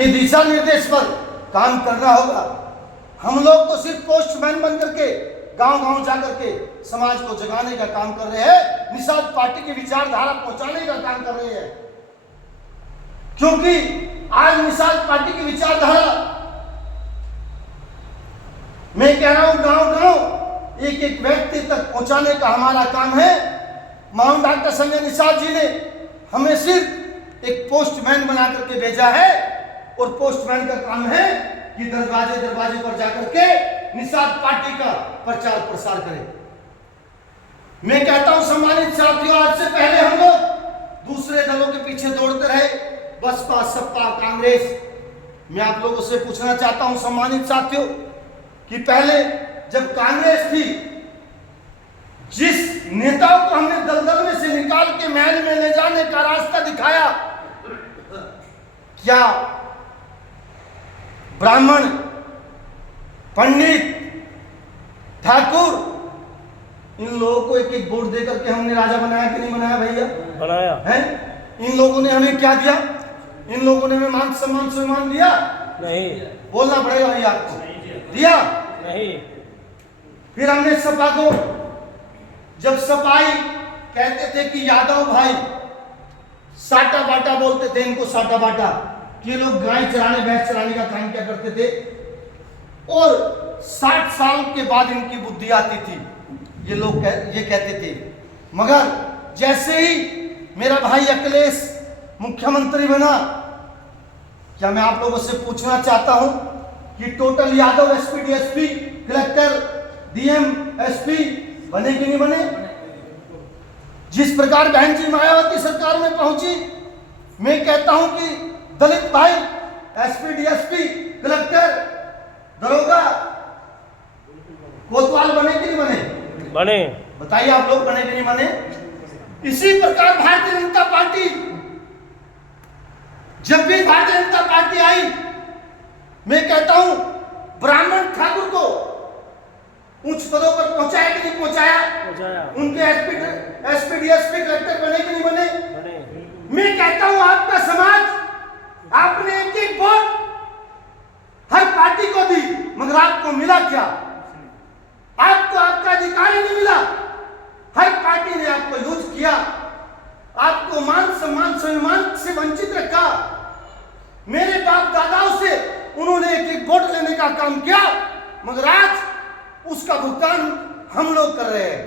के दिशा निर्देश पर काम करना होगा। हम लोग तो सिर्फ पोस्टमैन बन करके गांव गांव जाकर के समाज को जगाने का काम कर रहे हैं, निषाद पार्टी की विचारधारा पहुंचाने का काम कर रहे हैं। क्योंकि आज निषाद पार्टी की विचारधारा, मैं कह रहा हूं, गांव गांव एक एक व्यक्ति तक पहुंचाने का हमारा काम है। महान डॉक्टर संजय निषाद जी ने हमें सिर्फ एक पोस्टमैन बना करके भेजा है, और पोस्टमैन का काम है कि दरवाजे दरवाजे पर जाकर के निषाद पार्टी का प्रचार प्रसार करें। मैं कहता हूं सम्मानित साथियों, आज से पहले हम लोग दूसरे दलों के पीछे दौड़ते रहे, बसपा, सपा, कांग्रेस। मैं आप लोगों से पूछना चाहता हूं सम्मानित साथियों कि पहले जब कांग्रेस थी, जिस नेताओं को हमने दलदल में से निकाल के महल में ले जाने का रास्ता दिखाया, क्या ब्राह्मण, पंडित, ठाकुर, इन लोगों को एक एक वोट देकर के हमने राजा बनाया कि नहीं बनाया भैया? बनाया है। इन लोगों ने हमें क्या दिया? इन लोगों ने हमें मान सम्मान सम्मान दिया? नहीं। बोलना पड़ेगा भैया आपको, दिया नहीं। फिर हमने सपा को, जब सपाई कहते थे कि यादव भाई साटा बाटा बोलते थे, इनको साटा बाटा, कि लोग गाय चराने भैंस चराने का काम क्या करते थे, और 60 साल के बाद इनकी बुद्धि आती थी, ये लोग ये कहते थे। मगर जैसे ही मेरा भाई अखिलेश मुख्यमंत्री बना, क्या मैं आप लोगों से पूछना चाहता हूं कि total Yadav SP, DSP, collector, DM, SP बने कि नहीं बने? जिस प्रकार बहन जी मायावती सरकार में पहुंची, मैं कहता हूं कि दलित भाई एसपी, डीएसपी, कलेक्टर, दरोगा, कोतवाल बने कि नहीं बने? बने। बताइए आप लोग, बने कि नहीं बने? इसी प्रकार भारतीय जनता पार्टी, जब भी भारतीय जनता पार्टी आई, मैं कहता हूं ब्राह्मण ठाकुर को उच्च पदों पर पहुंचाया कि नहीं पहुंचाया? उनके एसपी, डीएसपी, कलेक्टर बने कि नहीं बने? बने। मैं कहता हूं आपका समाज, आपने एक एक वोट हर पार्टी को दी, मगर आपको मिला क्या? आपको आपका अधिकार ही नहीं मिला। हर पार्टी ने आपको यूज किया, आपको मान सम्मान सम्मान से वंचित रखा। मेरे बाप दादाओं से उन्होंने एक एक वोट लेने का काम किया, मगर आज उसका भुगतान हम लोग कर रहे हैं।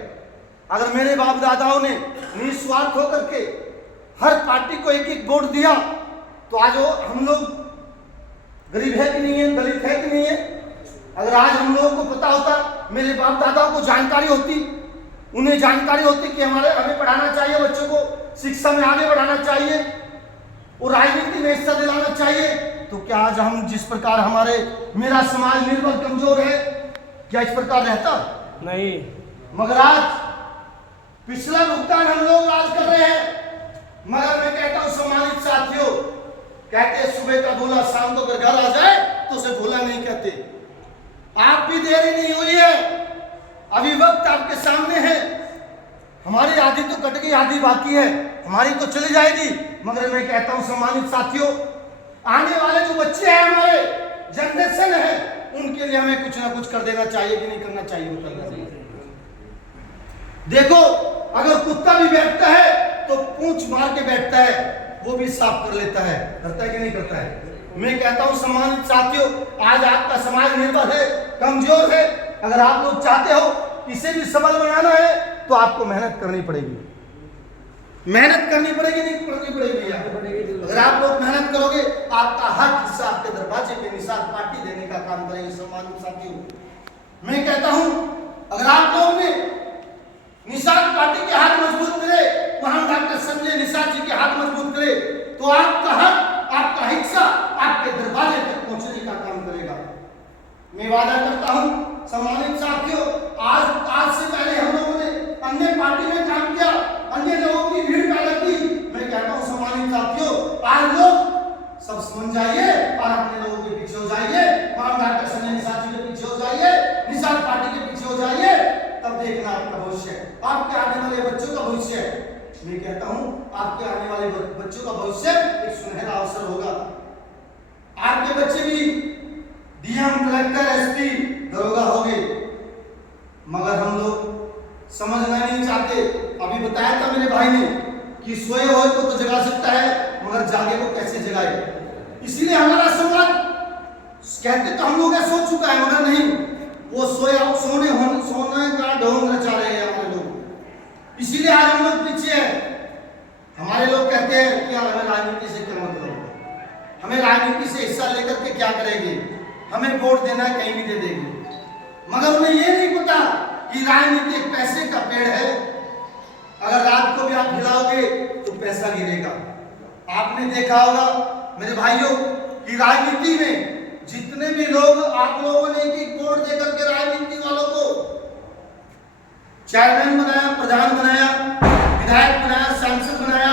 अगर मेरे बाप दादाओं ने निस्वार्थ होकर के हर पार्टी को एक एक वोट दिया, तो आज वो हम लोग गरीब है कि नहीं है, दलित है कि नहीं है? अगर आज हम लोगों को पता होता, मेरे बाप दादाओं को जानकारी होती, उन्हें जानकारी होती कि हमें पढ़ाना चाहिए, बच्चों को शिक्षा में आगे बढ़ाना चाहिए और राजनीति में हिस्सा दिलाना चाहिए, तो क्या आज हम जिस प्रकार मेरा समाज निर्बल कमजोर है, क्या इस प्रकार रहता? नहीं। मगर आज पिछला भुगतान हम लोग आज कर रहे हैं। मगर मैं कहता हूं सम्मानित साथियों, कहते हैं सुबह का भूला शाम को घर आ जाए तो उसे भूला नहीं कहते। आप भी देरी नहीं हुई है, अभी वक्त आपके सामने है। हमारी आधी तो कट गई, आधी बाकी है, हमारी तो चली जाएगी। मगर मैं कहता हूं सम्मानित साथियों, आने वाले जो बच्चे हैं, हमारे जनरेशन है, उनके लिए हमें कुछ ना कुछ कर देना चाहिए कि नहीं करना चाहिए? करना चाहिए। देखो, अगर कुत्ता भी बैठता है तो पूंछ मार के बैठता है, वो भी साफ कर लेता है, करता है कि नहीं करता है? मैं कहता हूं सम्मानित साथियों, आज आपका समाज निर्बल है, कमजोर है। अगर आप लोग चाहते हो इसे भी सबल बनाना है, तो आपको मेहनत करनी पड़ेगी। मेहनत करनी पड़ेगी, नहीं करनी पड़ेगी? अगर आप लोग मेहनत करोगे, आपका हक हिस्सा आपके दरवाजे पे निषाद पार्टी देने का काम करेंगे। सम्मानित साथियों, मैं कहता हूं अगर आप लोगों ने निषाद पार्टी के हाथ मजबूत करे, महान डॉक्टर संजय निषाद जी के हाथ मजबूत करे, तो आपका हक, आपका हिस्सा आपके दरवाजे तक पहुंचने का काम करेगा। मैं वादा करता हूं सम्मानित साथियों, आज से पहले हम लोगों ने अन्य पार्टी में काम किया, अन्य लोगों की भीड़ पैदा की। मैं कहता हूं सम्मानित साथियों, आज लोग सब समझ जाइए और अपने लोगों के पीछे हो जाइए, महान डॉक्टर संजय निषाद जी के पीछे हो जाइए, निषाद पार्टी के पीछे हो जाइए, तब देखना आपका भविष्य, आपके आने वाले बच्चों का भविष्य। मैं कहता हूं आपके आने वाले बच्चों का भविष्य एक सुनहरा अवसर होगा। जगाए। इसीलिए हमारा समाज कहते तो हम लोग सो चुका है, मगर नहीं, वो सोने का ढोंग रचा रहे हैं हमारे लोग। इसीलिए आज हम लोग पीछे हैं। हमारे लोग कहते हैं कि यार हमें राजनीति से क्या मतलब, हमें राजनीति से हिस्सा लेकर के क्या करेंगे, हमें वोट देना है कहीं भी दे देंगे। मगर उन्हें ये नहीं पता कि राजनीति एक पैसे का पेड़ है। अगर रात को भी आप हिलाओगे तो पैसा गिरेगा। आपने देखा होगा मेरे भाइयों कि राजनीति में जितने भी लोग, आप लोगों ने एक वोट देकर के राजनीति वालों को चेयरमैन बनाया, प्रधान बनाया, विधायक बनाया, सांसद बनाया,